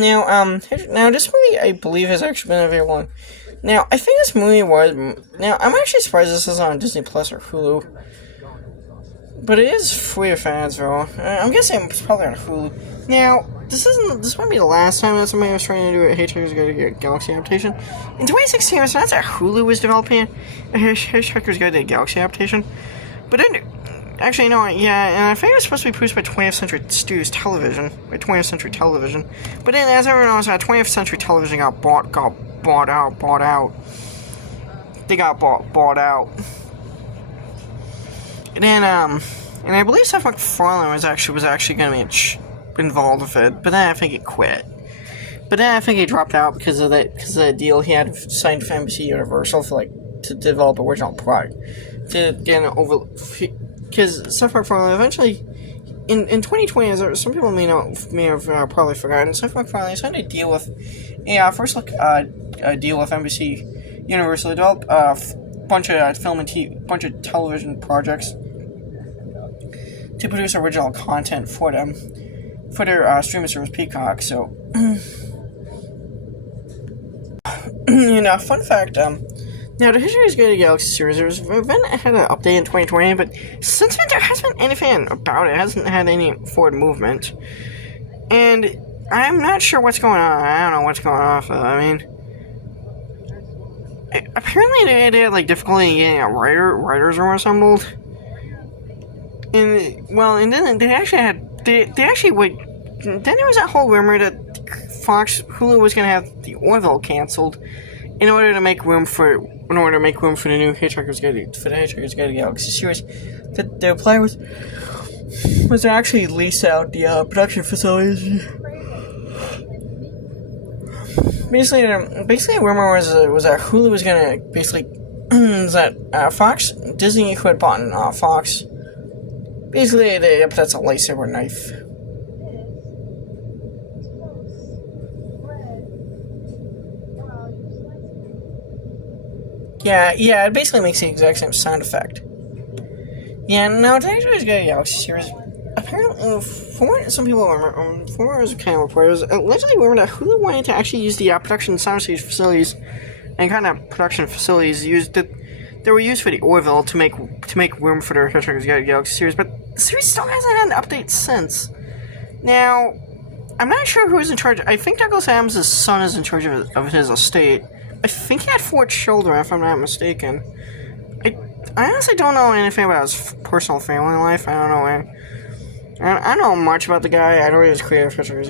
Now this movie, I believe, has actually been available. Now, I think this movie was. Now, I'm actually surprised this isn't on Disney Plus or Hulu. But it is free to fans, though. I'm guessing it's probably on Hulu. Now, this might be the last time that somebody was trying to do a Hitchhiker's Guide to the Galaxy adaptation. In 2016, it was announced that Hulu was developing a Hitchhiker's Guide to the Galaxy adaptation. But then, actually, no, yeah, and I think it was supposed to be produced by 20th Century Studios Television, by 20th Century Television. But then, as everyone knows, 20th Century Television got bought out. They got bought out. And then, and I believe Seth MacFarlane was actually going to be involved with it, but then I think he quit. But then I think he dropped out because of the deal he had signed with NBC Universal to develop original product. Because Seth MacFarlane eventually, in 2020, as some people may have probably forgotten, Seth MacFarlane signed a deal with a deal with NBC Universal to develop a bunch of television projects to produce original content for them, for their streaming service Peacock. So, fun fact, now the Hitchhiker's Guide to the Galaxy series, had an update in 2020, but since then there hasn't been anything about it. It hasn't had any forward movement, and I'm not sure what's going on. I don't know what's going on with it. I mean, apparently they had difficulty in getting a writers room assembled. And then there was that whole rumor that Hulu was going to have the Orville canceled in order to make room for the new Hitchhiker's Guide to the Galaxy series. That the plan was to actually lease out the production facilities. Basically, the rumor was that Hulu was gonna Disney had bought Fox. Basically, that's a lightsaber knife. Yeah, it basically makes the exact same sound effect. Yeah, now today's Guide to the Galaxy series, apparently, from what some people remember, from what was kind of reported, it was allegedly rumored that Hulu wanted to actually use the production soundstage facilities and kind of production facilities that were used for the Orville to make room for their Hitchhiker's Guide to the Galaxy series, but the series still hasn't had an update since. Now, I'm not sure who's in charge. I think Douglas Adams' son is in charge of his estate. I think he had 4 children, if I'm not mistaken. I honestly don't know anything about his personal family life. I don't know, man. I don't know much about the guy. I don't know his creative history.